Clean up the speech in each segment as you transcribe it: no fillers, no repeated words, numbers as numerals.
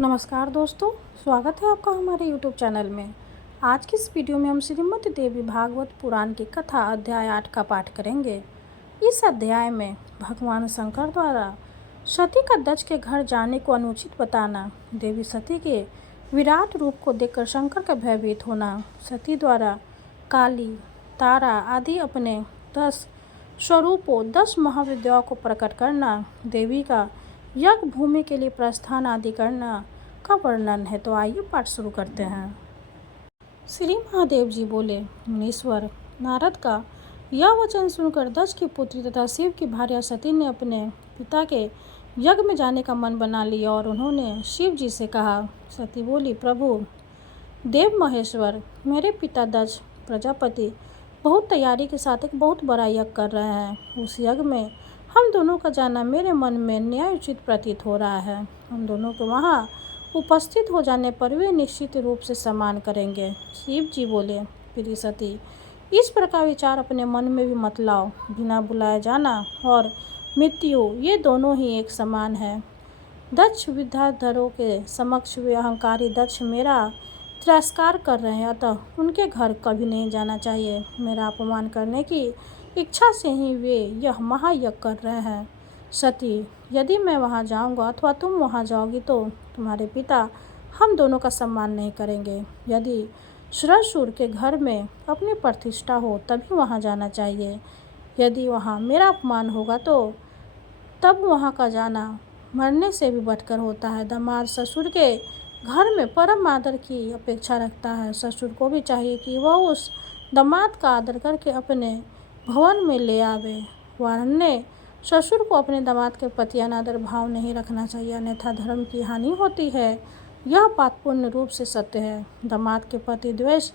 नमस्कार दोस्तों, स्वागत है आपका हमारे YouTube चैनल में। आज की इस वीडियो में हम श्रीमद् देवी भागवत पुराण की कथा अध्याय 8 का पाठ करेंगे। इस अध्याय में भगवान शंकर द्वारा सती का दक्ष के घर जाने को अनुचित बताना, देवी सती के विराट रूप को देखकर शंकर का भयभीत होना, सती द्वारा काली, तारा आदि अपने 10 स्वरूपों 10 महाविद्याओं को प्रकट करना, देवी का यज्ञ भूमि के लिए प्रस्थान आदि करना का वर्णन है। तो आइए पाठ शुरू करते हैं। श्री महादेव जी बोले, मुनीश्वर, नारद का यह वचन सुनकर दक्ष की पुत्री तथा शिव की भार्या सती ने अपने पिता के यज्ञ में जाने का मन बना लिया और उन्होंने शिव जी से कहा। सती बोली, प्रभु देव महेश्वर, मेरे पिता दक्ष प्रजापति बहुत तैयारी के साथ एक बहुत बड़ा यज्ञ कर रहे हैं। उस यज्ञ में हम दोनों का जाना मेरे मन में न्यायोचित प्रतीत हो रहा है। हम दोनों को वहाँ उपस्थित हो जाने पर वे निश्चित रूप से सम्मान करेंगे। शिव जी बोले, प्रिय सती, इस प्रकार विचार अपने मन में भी मत लाओ। बिना बुलाए जाना और मृत्यु ये दोनों ही एक समान है। दक्ष विद्याधरों के समक्ष वे अहंकारी दक्ष मेरा तिरस्कार कर रहे हैं, अतः उनके घर कभी नहीं जाना चाहिए। मेरा अपमान करने की इच्छा से ही वे यह महायज्ञ कर रहे हैं। सती, यदि मैं वहां जाऊंगा अथवा तुम वहां जाओगी तो तुम्हारे पिता हम दोनों का सम्मान नहीं करेंगे। यदि सुरसुर के घर में अपनी प्रतिष्ठा हो तभी वहां जाना चाहिए। यदि वहां मेरा अपमान होगा तो तब वहां का जाना मरने से भी बढ़कर होता है। दामाद ससुर के घर में परम आदर की अपेक्षा रखता है। ससुर को भी चाहिए कि वह उस दामाद का आदर करके अपने भवन में ले आवे। वरन्य ससुर को अपने दामाद के प्रति अनादर भाव नहीं रखना चाहिए, अन्यथा धर्म की हानि होती है। यह बात पूर्ण रूप से सत्य है। दामाद के प्रति द्वेष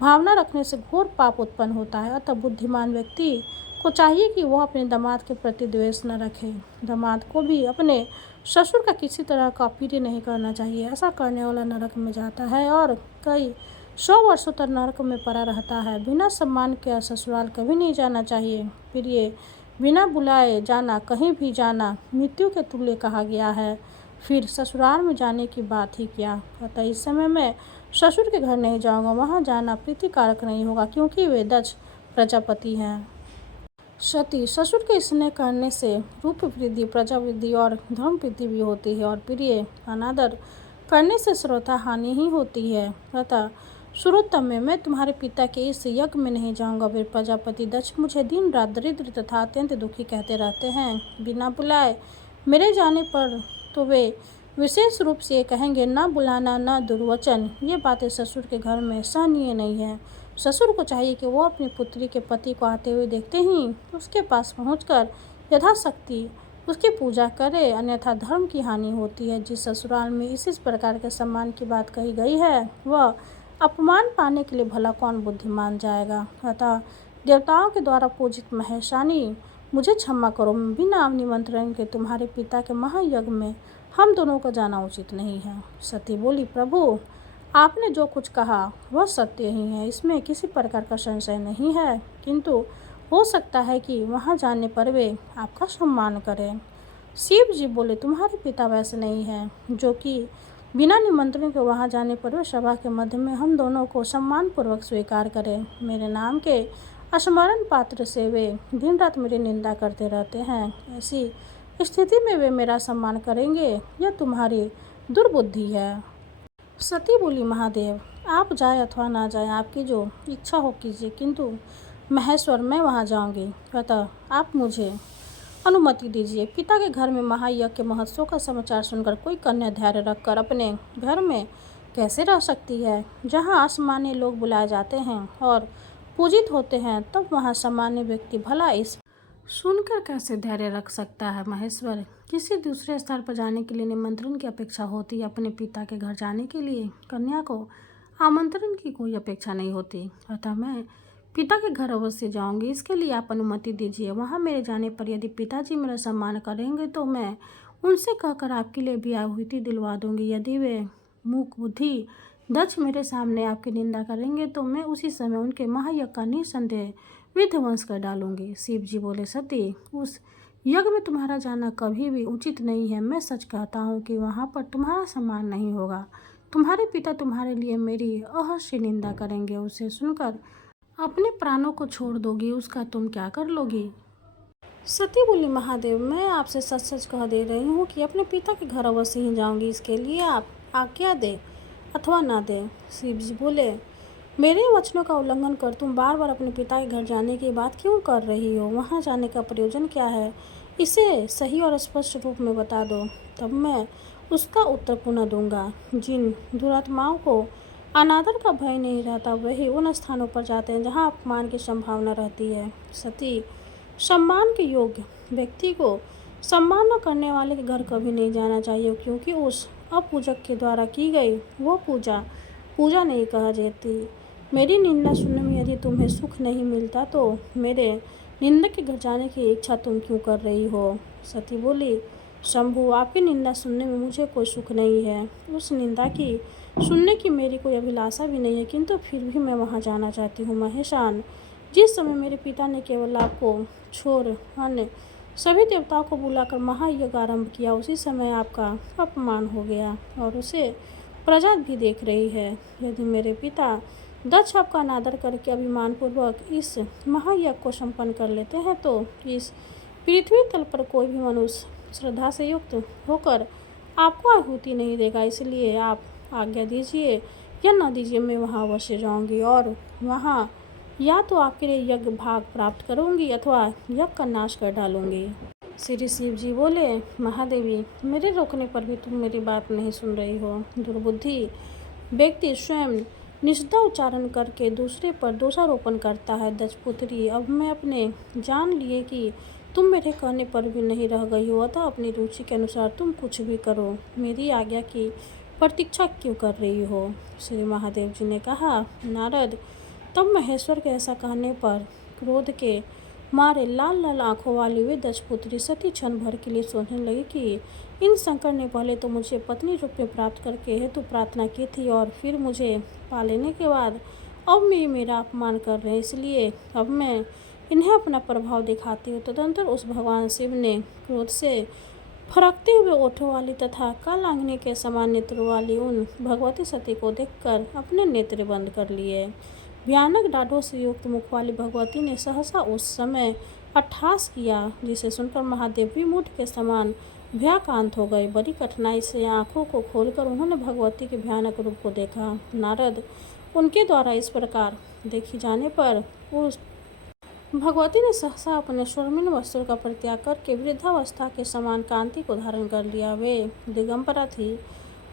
भावना रखने से घोर पाप उत्पन्न होता है। अतः बुद्धिमान व्यक्ति को चाहिए कि वह अपने दामाद के प्रति द्वेष न रखे। दामाद को भी अपने ससुर का किसी तरह का प्रीति नहीं करना चाहिए। ऐसा करने वाला नरक में जाता है और कई 100 वर्षों तक नरक में पड़ा रहता है। बिना सम्मान के ससुराल कभी नहीं जाना चाहिए। प्रिय, बिना बुलाए जाना, कहीं भी जाना मृत्यु के तुल्य कहा गया है। फिर ससुराल में जाने की बात ही क्या। अतः इस समय मैं ससुर के घर नहीं जाऊंगा। वहां जाना प्रीतिकारक नहीं होगा, क्योंकि वे दक्ष प्रजापति हैं। सती, ससुर के स्नेह करने से रूप वृद्धि, प्रजा वृद्धि और धर्म वृद्धि भी होती है, और प्रिय, अनादर करने से श्रोता हानि ही होती है। अतः श्रोतम में मैं तुम्हारे पिता के इस यज्ञ में नहीं जाऊंगा। वे प्रजापति दक्ष मुझे दिन रात दरिद्र तथा अत्यंत दुखी कहते रहते हैं। बिना बुलाए मेरे जाने पर तो वे विशेष रूप से कहेंगे, न बुलाना न दुर्वचन। ये बातें ससुर के घर में सहनीय नहीं है। ससुर को चाहिए कि वो अपनी पुत्री के पति को आते हुए देखते ही उसके पास पहुंचकर यथाशक्ति उसकी पूजा करे, अन्यथा धर्म की हानि होती है। जिस ससुराल में इस प्रकार के सम्मान की बात कही गई है वह अपमान पाने के लिए भला कौन बुद्धिमान जाएगा। अतः देवताओं के द्वारा पूजित महेशानी, मुझे क्षमा करो। बिना निमंत्रण के तुम्हारे पिता के महायज्ञ में हम दोनों का जाना उचित नहीं है। सती बोली, प्रभु आपने जो कुछ कहा वह सत्य ही है, इसमें किसी प्रकार का संशय नहीं है। किंतु हो सकता है कि वहां जाने पर वे आपका सम्मान करें। शिव जी बोले, तुम्हारे पिता वैसे नहीं हैं जो कि बिना निमंत्रण के वहां जाने पर वे सभा के मध्य में हम दोनों को सम्मान पूर्वक स्वीकार करें। मेरे नाम के स्मरण पात्र से वे दिन रात मेरी निंदा करते रहते हैं। ऐसी स्थिति में वे मेरा सम्मान करेंगे, यह तुम्हारी दुर्बुद्धि है। सती बोली, महादेव, आप जाए अथवा ना जाए, आपकी जो इच्छा हो कीजिए, किंतु महेश्वर मैं वहाँ जाऊंगी। अतः आप मुझे अनुमति दीजिए। पिता के घर में महायज्ञ के महोत्सव का समाचार सुनकर कोई कन्या धैर्य रखकर अपने घर में कैसे रह सकती है। जहाँ असामान्य लोग बुलाए जाते हैं और पूजित होते हैं, तब वहाँ सामान्य व्यक्ति भला इस सुनकर कैसे धैर्य रख सकता है। महेश्वर, किसी दूसरे स्थल पर जाने के लिए निमंत्रण की अपेक्षा होती है। अपने पिता के घर जाने के लिए कन्या को आमंत्रण की कोई अपेक्षा नहीं होती। अतः मैं पिता के घर अवश्य जाऊंगी। इसके लिए आप अनुमति दीजिए। वहां मेरे जाने पर यदि पिताजी मेरा सम्मान करेंगे तो मैं उनसे कहकर आपके लिए भी आहुति दिलवा दूंगी। यदि वे मूक बुद्धि दक्ष मेरे सामने आपकी निंदा करेंगे तो मैं उसी समय उनके महायज्ञ का निसंदेह विध्वंस कर डालूंगी। शिव जी बोले, सती, उस यज्ञ में तुम्हारा जाना कभी भी उचित नहीं है। मैं सच कहता हूँ कि वहाँ पर तुम्हारा सम्मान नहीं होगा। तुम्हारे पिता तुम्हारे लिए मेरी अहर्षी निंदा करेंगे। उसे सुनकर अपने प्राणों को छोड़ दोगी, उसका तुम क्या कर लोगी? सती बोली, महादेव, मैं आपसे सच सच कह दे रही हूँ कि अपने पिता के घर अवश्य ही जाऊंगी। इसके लिए आप आज्ञा दे अथवा ना दे। शिव जी बोले, मेरे वचनों का उल्लंघन कर तुम बार बार अपने पिता के घर जाने की बात क्यों कर रही हो? वहाँ जाने का प्रयोजन क्या है? इसे सही और स्पष्ट रूप में बता दो, तब मैं उसका उत्तर पुनः दूंगा। जिन दुरात्माओं को अनादर का भय नहीं रहता वही उन स्थानों पर जाते हैं जहाँ अपमान की संभावना रहती है। सती, सम्मान के योग्य व्यक्ति को सम्मान न करने वाले के घर कभी नहीं जाना चाहिए, क्योंकि उस अपूजक के द्वारा की गई वो पूजा पूजा नहीं कहा जाती। मेरी निंदा सुनने में यदि तुम्हें सुख नहीं मिलता तो मेरे निंदक के घर जाने की इच्छा तुम क्यों कर रही हो? सती बोली, शंभु, आपकी निंदा सुनने में मुझे कोई सुख नहीं है। उस निंदा की सुनने की मेरी कोई अभिलाषा भी नहीं है, किंतु फिर भी मैं वहाँ जाना चाहती हूँ। महेशान, जिस समय मेरे पिता ने केवल आपको छोड़ अन्य सभी देवताओं को बुलाकर महायज्ञ आरंभ किया, उसी समय आपका अपमान हो गया और उसे प्रजा भी देख रही है। यदि मेरे पिता दक्ष आपका अनादर करके अभिमानपूर्वक इस महायज्ञ को संपन्न कर लेते हैं तो इस पृथ्वी तल पर कोई भी मनुष्य श्रद्धा से युक्त होकर आपको आहुति नहीं देगा। इसलिए आप आज्ञा दीजिए या न दीजिए, मैं वहाँ अवश्य जाऊँगी और वहाँ या तो आपके लिए यज्ञ भाग प्राप्त करूँगी अथवा यज्ञ का नाश कर डालूँगी। श्री शिव जी बोले, महादेवी, मेरे रोकने पर भी तुम मेरी बात नहीं सुन रही हो। दुर्बुद्धि व्यक्ति स्वयं निषदा उच्चारण करके दूसरे पर दोषारोपण करता है। दक्षपुत्री, अब मैं अपने जान लिए कि तुम मेरे कहने पर भी नहीं रह गई हो, अतः अपनी रुचि के अनुसार तुम कुछ भी करो। मेरी आज्ञा की प्रतीक्षा क्यों कर रही हो? श्री महादेव जी ने कहा, नारद, तब महेश्वर के ऐसा कहने पर क्रोध के मारे लाल लाल आंखों वाली वे दक्षपुत्री सती क्षण भर के लिए सोचने लगी कि इन शंकर ने पहले तो मुझे पत्नी रूप में प्राप्त करके हेतु प्रार्थना की थी और फिर मुझे पा लेने के बाद अब मेरा अपमान कर रहे हैं, इसलिए अब मैं इन्हें अपना प्रभाव दिखाती हूँ। तदंतर उस भगवान शिव ने क्रोध से फरकते हुए ओठों वाली तथा कालांगनी के समान नेत्रों वाली उन भगवती सती को देखकर अपने नेत्र बंद कर लिए। भयानक डाढ़ों से युक्त मुख वाली भगवती ने सहसा उस समय अट्टहास किया, जिसे सुनकर महादेव भी मुठ के समान भयाक्रांत हो गए। बड़ी कठिनाई से आंखों को खोलकर उन्होंने भगवती के भयानक रूप को देखा। नारद, उनके द्वारा इस प्रकार देखी जाने पर उस भगवती ने सहसा अपने स्वर्णिम वस्त्रों का परित्याग करके वृद्धावस्था के समान कांति को धारण कर लिया। वे दिगंबरा थी,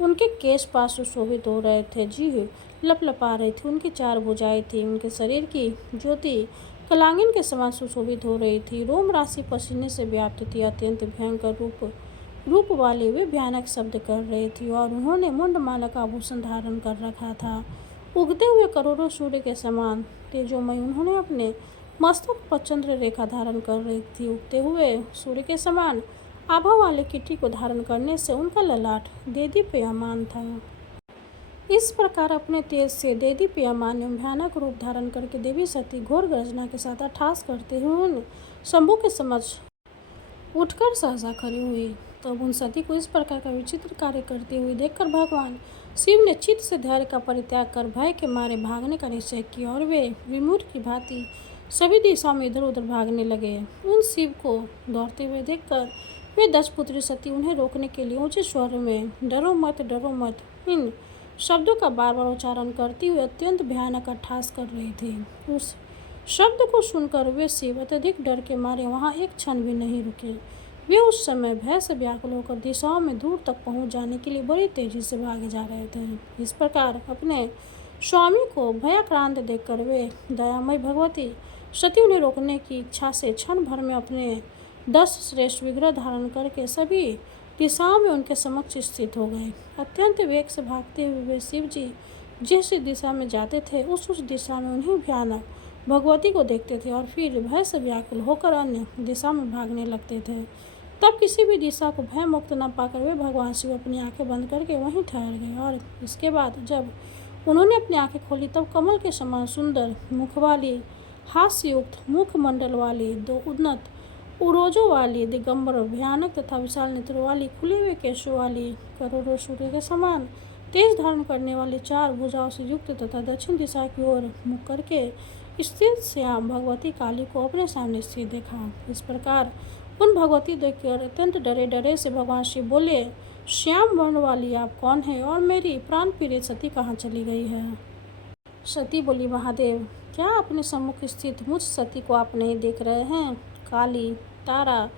उनके केश पास सुशोभित हो रहे थे, जीभ लपलपा रही थी, उनकी 4 भुजाएं थी, उनके शरीर की ज्योति कलांगिन के समान सुशोभित हो रही थी, रोम राशि पसीने से व्याप्त थी। अत्यंत भयंकर रूप वाले वे भयानक शब्द कर रही थी और उन्होंने मुंडमाला का आभूषण धारण कर रखा था। उगते हुए करोड़ों सूर्य के समान तेजोमय उन्होंने अपने मस्तक पर चंद्र रेखा धारण कर रही थी। उगते हुए सूर्य के समान आभा वाले किटी को धारण करने से उनका ललाट देदीप्यमान था। इस प्रकार अपने तेज से देदीप्यमान एवं भयानक रूप धारण करके देवी सती घोर गर्जना के साथ अट्टहास करते हुए उन शंभु के समक्ष उठकर सहसा खड़ी हुई। तब उन सती को इस प्रकार का विचित्र कार्य करती हुई देखकर भगवान शिव ने चित्त से धैर्य का परित्याग कर भय के मारे भागने का निश्चय किया और वे विमूढ़ की भांति सभी दिशाओं में इधर उधर भागने लगे। उन शिव को दौड़ते हुए देखकर वे दक्षपुत्री सती उन्हें रोकने के लिए ऊंचे स्वर में डरो मत इन शब्दों का बार बार उच्चारण करती हुए अत्यंत भयानक अट्टहास कर रही थी। उस शब्द को सुनकर वे शिव अत्यधिक डर के मारे वहां एक क्षण भी नहीं रुके। वे उस समय भय से व्याकुल होकर दिशाओं में दूर तक पहुंच जाने के लिए बड़ी तेजी से भागे जा रहे थे। इस प्रकार अपने स्वामी को भयाक्रांत देखकर वे दयामय भगवती सती उन्हें रोकने की इच्छा से क्षण भर में अपने 10 श्रेष्ठ विग्रह धारण करके सभी दिशाओं में उनके समक्ष स्थित हो गए। अत्यंत वेग से भागते हुए वे शिव जी जिस दिशा में जाते थे उस दिशा में उन्हें भयानक भगवती को देखते थे और फिर भय से व्याकुल होकर अन्य दिशा में भागने लगते थे। तब किसी भी दिशा को भय मुक्त न पाकर वे भगवान शिव अपनी आंखें बंद करके वहीं ठहर गए और इसके बाद जब उन्होंने अपनी आंखें खोली तब कमल के समान सुंदर मुख वाली हास्ययुक्त मुखमंडल वाली 2 उन्नत उरोजों वाली, दिगंबर, भयानक तथा विशाल नेत्रों वाली, खुले हुए केशों वाली, करोड़ों सूर्य के समान तेज धारण करने वाली, 4 भुजाओं से युक्त तथा दक्षिण दिशा की ओर मुख करके स्थित श्याम भगवती काली को अपने सामने स्थित देखा। इस प्रकार उन भगवती देखकर अत्यंत डरे डरे से भगवान शिव बोले, श्याम वर्ण वाली आप कौन है और मेरी प्राण प्रिय सती कहाँ चली गई है? सती बोली, महादेव, क्या अपने सम्मुख स्थित मुझ सती को आप नहीं देख रहे हैं? काली, तारा,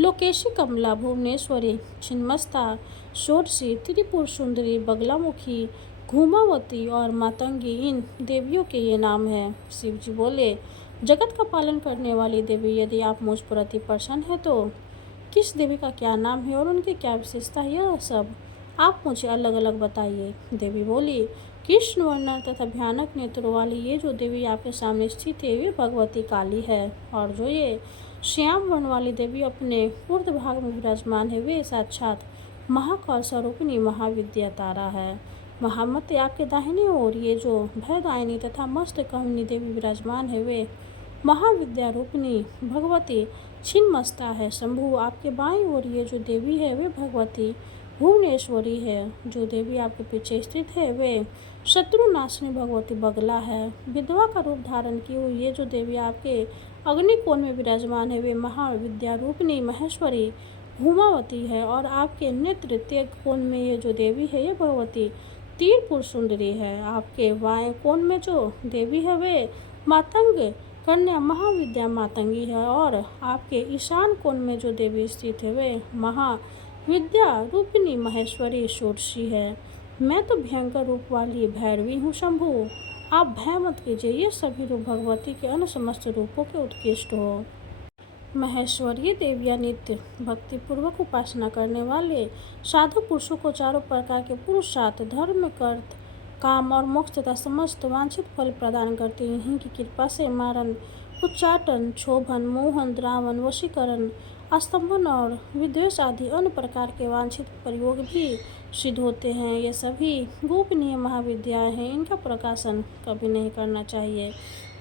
लोकेशी, कमला, भुवनेश्वरी, छिन्नमस्ता, षोडशी, त्रिपुर सुंदरी, बगलामुखी, घूमावती और मातंगी, इन देवियों के ये नाम हैं। शिव जी बोले, जगत का पालन करने वाली देवी, यदि आप मुझ पर अति प्रसन्न है तो किस देवी का क्या नाम है और उनकी क्या विशेषता है, यह सब आप मुझे अलग अलग बताइए। देवी बोली, कृष्ण वर्ण तथा भयानक नेत्रों वाली ये जो देवी आपके सामने स्थित है वे भगवती काली है, और जो ये श्याम वर्ण वाली देवी अपने ऊर्ध भाग में विराजमान है वे साक्षात महाकाल स्वरूपिणी महाविद्या तारा है। महामते आपके दाहिनी ओर ये जो भयदायिनी तथा मस्त कामिनी देवी विराजमान है वे महाविद्या रूपिणी भगवती छिन्नमस्ता है। शंभु आपके बाईं ओर ये जो देवी है वे भगवती भुवनेश्वरी है। जो देवी आपके पीछे स्थित है वे शत्रुनाशिनी भगवती बगला है। विधवा का रूप धारण की हुई ये जो देवी आपके अग्निकोण में विराजमान है वे महाविद्या रूपिणी महेश्वरी घूमावती है, और आपके नेत्र तेग कोण में ये जो देवी है ये भगवती त्रिपुर सुंदरी है। आपके वाएं कोण में जो देवी है वे मातंग कन्या महाविद्या मातंगी है, और आपके ईशान कोण में जो देवी स्थित है वे महाविद्या रूपिणी महेश्वरी षोडशी है। मैं तो भयंकर रूप वाली भैरवी हूँ शंभु, आप भय मत कीजिए, ये सभी रूप भगवती के अन्य समस्त रूपों के उत्कृष्ट हो। महेश्वरीय देवियाँ नित्य भक्ति पूर्वक उपासना करने वाले साधु पुरुषों को चारों प्रकार के पुरुषार्थ, धर्म, अर्थ, काम और मोक्ष तथा समस्त वांछित फल प्रदान करती हैं। इन्हीं की कृपा से मारण, उच्चाटन, क्षोभन, मोहन, द्रावण, वशीकरण, अस्तंभन और विद्वेष आदि अन्य प्रकार के वांछित प्रयोग भी सिद्ध होते हैं। ये सभी गोपनीय महाविद्याएं हैं, इनका प्रकाशन कभी नहीं करना चाहिए।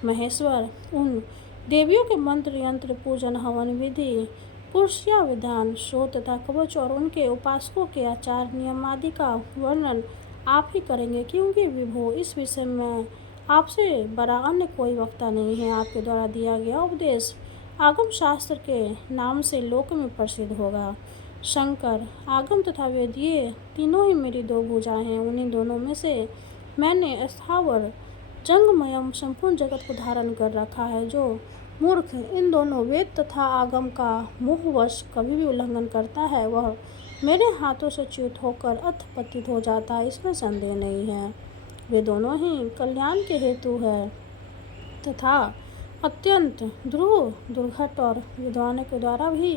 महेश्वर उन देवियों के मंत्र, यंत्र, पूजन, हवन विधि, पुरुषिया विधान, स्रोत तथा कवच और उनके उपासकों के आचार नियम आदि का वर्णन आप ही करेंगे, क्योंकि विभो इस विषय में आपसे बड़ा अन्य कोई वक्ता नहीं है। आपके द्वारा दिया गया उपदेश आगम शास्त्र के नाम से लोक में प्रसिद्ध होगा। शंकर, आगम तथा वेद ये तीनों ही मेरी दो भुजाएं हैं। उन्हीं दोनों में से मैंने स्थावर जंगमयम संपूर्ण जगत को धारण कर रखा है। जो मूर्ख इन दोनों वेद तथा आगम का मोहवश कभी भी उल्लंघन करता है वह मेरे हाथों से च्युत होकर अधपतित हो जाता है, इसमें संदेह नहीं है। वे दोनों ही कल्याण के हेतु है तथा अत्यंत दुर्घट और विद्वानों के द्वारा भी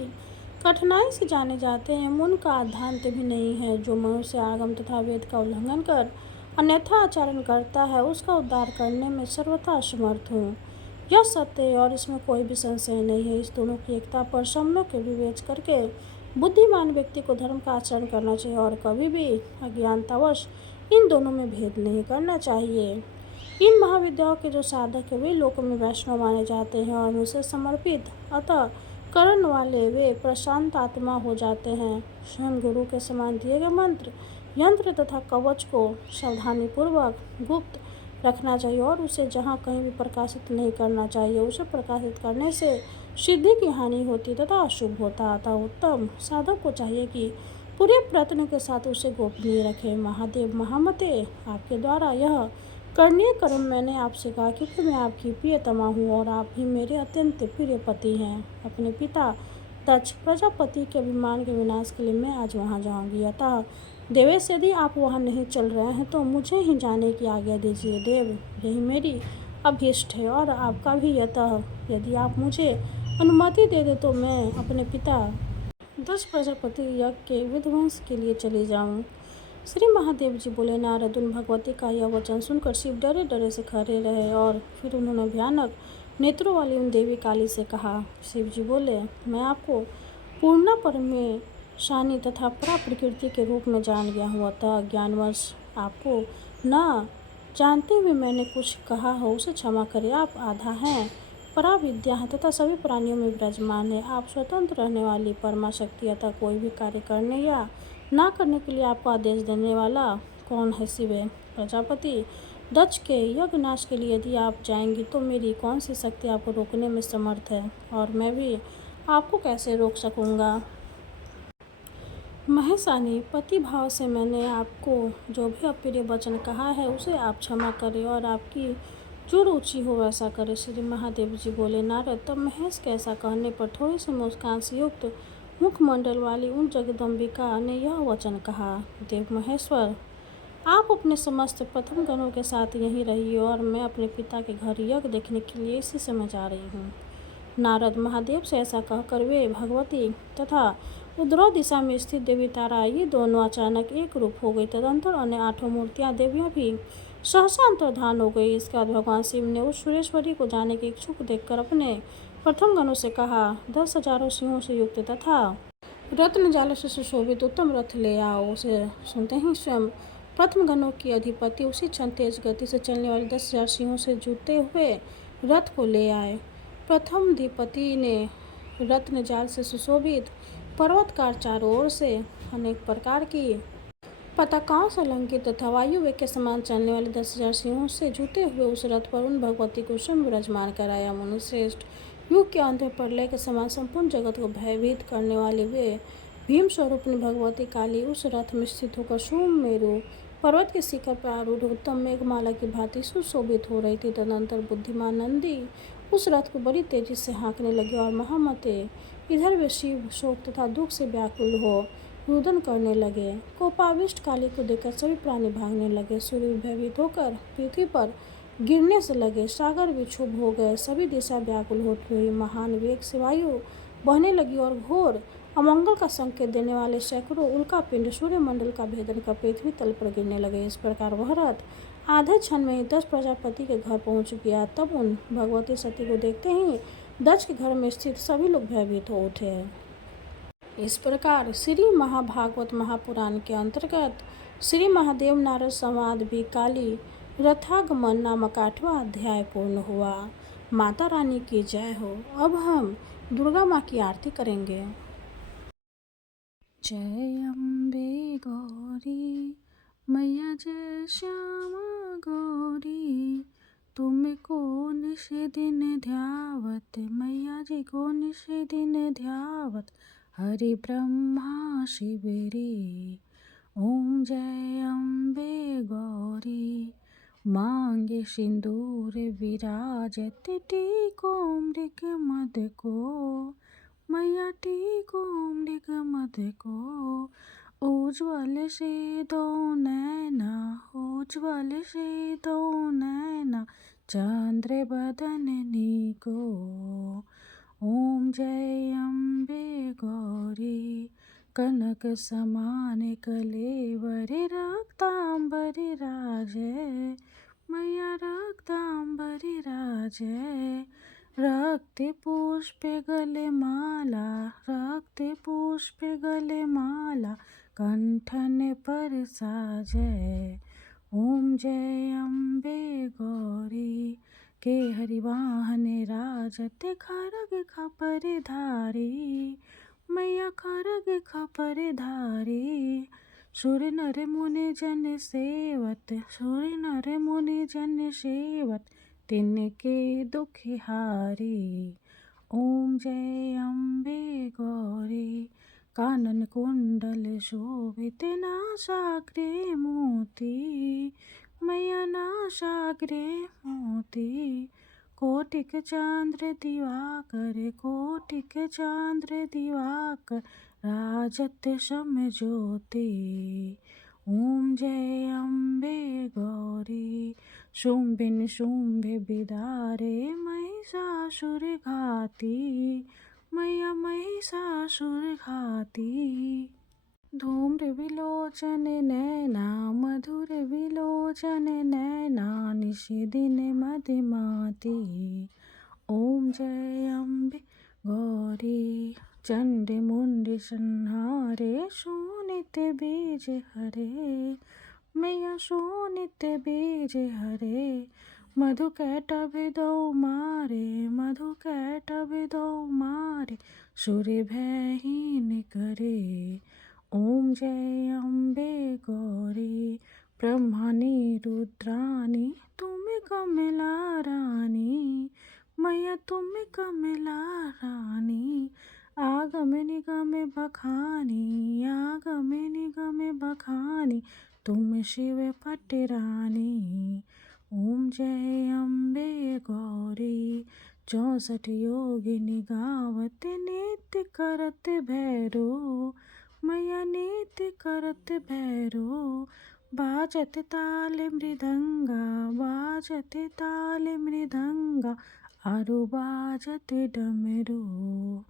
कठिनाई से जाने जाते हैं। उनका आद्यांत भी नहीं है। जो मनुष्य आगम तथा वेद का उल्लंघन कर अन्यथा आचरण करता है उसका उद्धार करने में सर्वथा असमर्थ हूँ। यह सत्य है और इसमें कोई भी संशय नहीं है। इस दोनों की एकता पर सम्यक विवेच करके बुद्धिमान व्यक्ति को धर्म का आचरण करना चाहिए और कभी भी अज्ञानतावश इन दोनों में भेद नहीं करना चाहिए। इन महाविद्याओं के जो साधक है वे लोक में वैष्णव माने जाते हैं और मुझसे समर्पित अतः करण वाले वे प्रशांत आत्मा हो जाते हैं। स्वयं गुरु के समान दिए गए मंत्र, यंत्र तथा कवच को सावधानीपूर्वक गुप्त रखना चाहिए और उसे जहाँ कहीं भी प्रकाशित नहीं करना चाहिए। उसे प्रकाशित करने से सिद्धि की हानि होती तथा अशुभ होता। अतः उत्तम साधक को चाहिए कि पूरे प्रयत्न के साथ उसे गोपनीय रखे। महादेव, महामते, आपके द्वारा यह करणीय कर्म मैंने आपसे कहा क्योंकि मैं आपकी प्रियतमा हूँ और आप भी मेरे अत्यंत प्रिय पति हैं। अपने पिता दक्ष प्रजापति के अभिमान के विनाश के लिए मैं आज वहाँ जाऊँगी। अतः देवेश, यदि आप वहाँ नहीं चल रहे हैं तो मुझे ही जाने की आज्ञा दीजिए। देव, यही मेरी अभीष्ट है और आपका भी। अतः यदि आप मुझे अनुमति दे दे तो मैं अपने पिता दक्ष प्रजापति यज्ञ के विध्वंस के लिए चली जाऊँ। श्री महादेव जी बोले, नारद, उन भगवती का यह वचन सुनकर शिव डरे डरे से खड़े रहे और फिर उन्होंने भयानक नेत्रों वाली उन देवी काली से कहा। शिव जी बोले, मैं आपको पूर्णा परमेशानी तथा परा प्रकृति के रूप में जान गया हूँ। अतः ज्ञानवश आपको न जानते हुए मैंने कुछ कहा हो उसे क्षमा करें। आप आधा हैं पराविद्या है तथा सभी प्राणियों में विराजमान है। आप स्वतंत्र रहने वाली परमा शक्ति, अतः कोई भी कार्य करने या ना करने के लिए आपको आदेश देने वाला कौन है? शिव प्रजापति। दक्ष के यज्ञ नाश के लिए यदि आप जाएंगी तो मेरी कौन सी शक्ति आपको रोकने में समर्थ है, और मैं भी आपको कैसे रोक सकूंगा? महेशानी, पति भाव से मैंने आपको जो भी अप्रिय वचन कहा है उसे आप क्षमा करें और आपकी जो रुचि हो वैसा करें। श्री महादेव जी बोले। नारद, तब महेश के ऐसा कहने पर थोड़ी सी मुस्कान से युक्त मुखमंडल वाली उन जगदम्बिका ने यह वचन कहा। देव महेश्वर, आप अपने समस्त प्रथम गणों के साथ यहीं रहिए और मैं अपने पिता के घर यज्ञ देखने के लिए इसी समय जा रही हूँ। नारद, महादेव से ऐसा कहकर वे भगवती तथा उद्धव दिशा में स्थित देवी तारा, ये दोनों अचानक एक रूप हो गई। तदंतर अन्य 8 मूर्तियां देवियां भी सहसा अंतर्धान हो गई। इसके बाद भगवान शिव ने उस सुरेश्वरी को जाने के इच्छुक देखकर अपने प्रथम गणों से कहा, 10,000 सिंहों से युक्त तथा रत्न जालों से सुशोभित उत्तम रथ ले आओ। उसे सुनते ही स्वयं प्रथम गणों की अधिपति उसी क्षण तेज गति से चलने वाले 10,000 सिंहों से जुटे हुए रथ को ले आए। प्रथम अधिपति ने रत्न जाल से सुशोभित पर्वतकार चारों ओर से अनेक प्रकार की पताकाओं से अलंकृत तथा वायु वेग के समान चलने वाले 10,000 सिंहों से जुटे हुए उस रथ पर उन भगवती को स्वयं विराजमान कराया। मुनिश्रेष्ठ, युग के अंत में प्रलय के समान संपूर्ण जगत को भयभीत करने वाले वे भीम स्वरूपिणी भगवती काली उस रथ में स्थित होकर सुमेरु पर्वत के शिखर पर आरूढ़ उत्तम मेघमाला की भांति सुशोभित हो रही थी। तदनंतर बुद्धिमान नंदी उस रथ को बड़ी तेजी से हाँकने लगे और महामते इधर वे शिव शोक तथा दुख से व्याकुल हो रुदन करने लगे। कोपाविष्ट काली को देखकर सभी प्राणी भागने लगे। सूर्य भयभीत होकर पृथ्वी पर गिरने से लगे। सागर विक्षुब्ध हो गए। सभी दिशा व्याकुल होती हुई महान वेग से वायु बहने लगी और घोर अमंगल का संकेत देने वाले सैकड़ों उल्कापिंड सूर्यमंडल का भेदन कर पृथ्वी तल पर गिरने लगे। इस प्रकार वह रथ आधे क्षण में ही 10 प्रजापति के घर पहुंच गया। तब उन भगवती सती को देखते ही दक्ष के घर में स्थित सभी लोग भयभीत हो उठे। इस प्रकार श्री महाभागवत महापुराण के अंतर्गत श्री महादेव नारद संवाद भी काली रथागमन नामक 8वां अध्याय पूर्ण हुआ। माता रानी की जय हो। अब हम दुर्गा माँ की आरती करेंगे। जय अम्बे गौरी मैया, जय श्यामा गौरी, तुमको निश दिन ध्यावत मैया जी को निश दिन ध्यावत, हरि ब्रह्मा शिव रे। ओम जय अम्बे गौरी, मांगे सिंदूर विराजत, टीको मृग मद को मैया, टीको मृग मद को, उज्ज्वल से दो नैना, उज्ज्वल से दो नैना, चंद्र बदन को। ओम जय अम्बे गौरी, कनक समान कलेवर, रक्तांबर राजै मैया, रक्तांबर राजै, रक्त पुष्प गले माला, रक्त पुष्प गले माला, कंठन पर साजै। ओम जय अम्बे गौरी, के हरिवाहन राजत, खरग खपर धारी मैया, खरग खपर धारी, सुर नर मुनि जन सेवत, सुर नर मुनि जन सेवत, तिनके दुख हारी। ओम जय अम्बे गौरी, कानन कुंडल शोभित, नासाग्रे मोती मैया, नासाग्रे मोती, कोटिक चांद्र दिवाकर, कोटिक चांद्र दिवाकर, राजत सम ज्योति। ओम जय अम्बे गौरी, शुंभ निशुंभ बिदारे महिषासुर घाती मैया, महिषासुर घाती, धूम्र विलोचन नैना, मधुर विलोचन नैना, निशिदिन मदिमाती। ओम जय अम्बे गौरी, चंड मुंड संहारे, शोणित बीज हरे मैया, शोणित बीज हरे, मधुकैटभ मारे, मधुकैटभ मारे, सूर्य भयहीन करे। ओम जय अम्बे गौरी, ब्रह्मणि रुद्राणी, तुम कमला रानी, मैया तुम कमला रानी। आगम निगम बखानी, आगम निगम बखानी, तुम शिव पटरानी। ओम जय अम्बे गौरी, 64 योगिनी गावत, नित्य करत भैरो, मैया नित्य करत भैरो। बाजत ताल मृदंगा, बाजत ताल मृदंगा, आरु बाजत डमरू।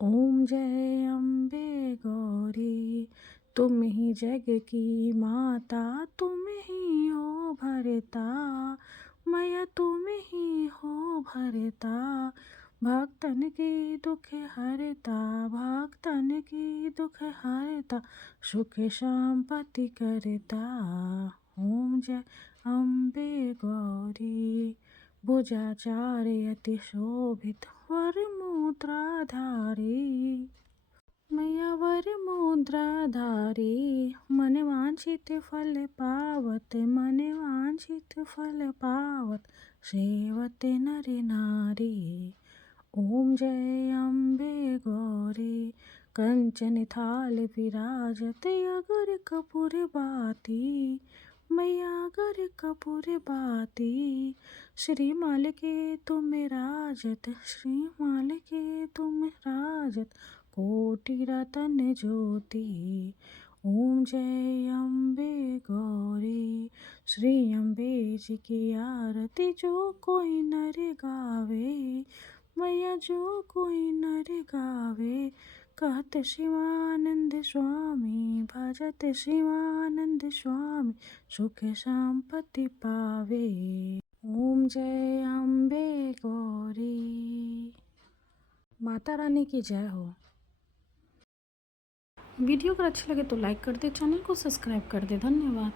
ओम जय अम्बे गौरी, तुम ही जग की माता, तुम ही हो भरता, मैया तुम ही हो भरता। भक्तन की दुख हरता, भक्तन की दुख हरता, सुख शांति करता। ओम जय अम्बे गौरी, भुजाचार्य अति शोभित, वर मुद्राधारी, मैया वर मुद्राधारी। मन वांछित फल पावत, मन वांछित फल पावत, सेवत नर नारी। ओम जय अम्बे गौरी, कंचन थाल विराजत, अगर कपूर बाती, मैया अगर कपूर बाती। श्रीमाल के तुम राजत, श्रीमाल के तुम राजत, कोटि रतन ज्योति। ओम जय अम्बे गौरी, श्री अम्बे जी की आरती जो कोई नर गावे, मैया जो कोई नर गावे। कहत शिवानंद स्वामी, भजत शिवानंद स्वामी, सुख संपत्ति पावे। ओम जय अम्बे गौरी। माता रानी की जय हो। वीडियो अगर अच्छी लगे तो लाइक कर दे, चैनल को सब्सक्राइब कर दे। धन्यवाद।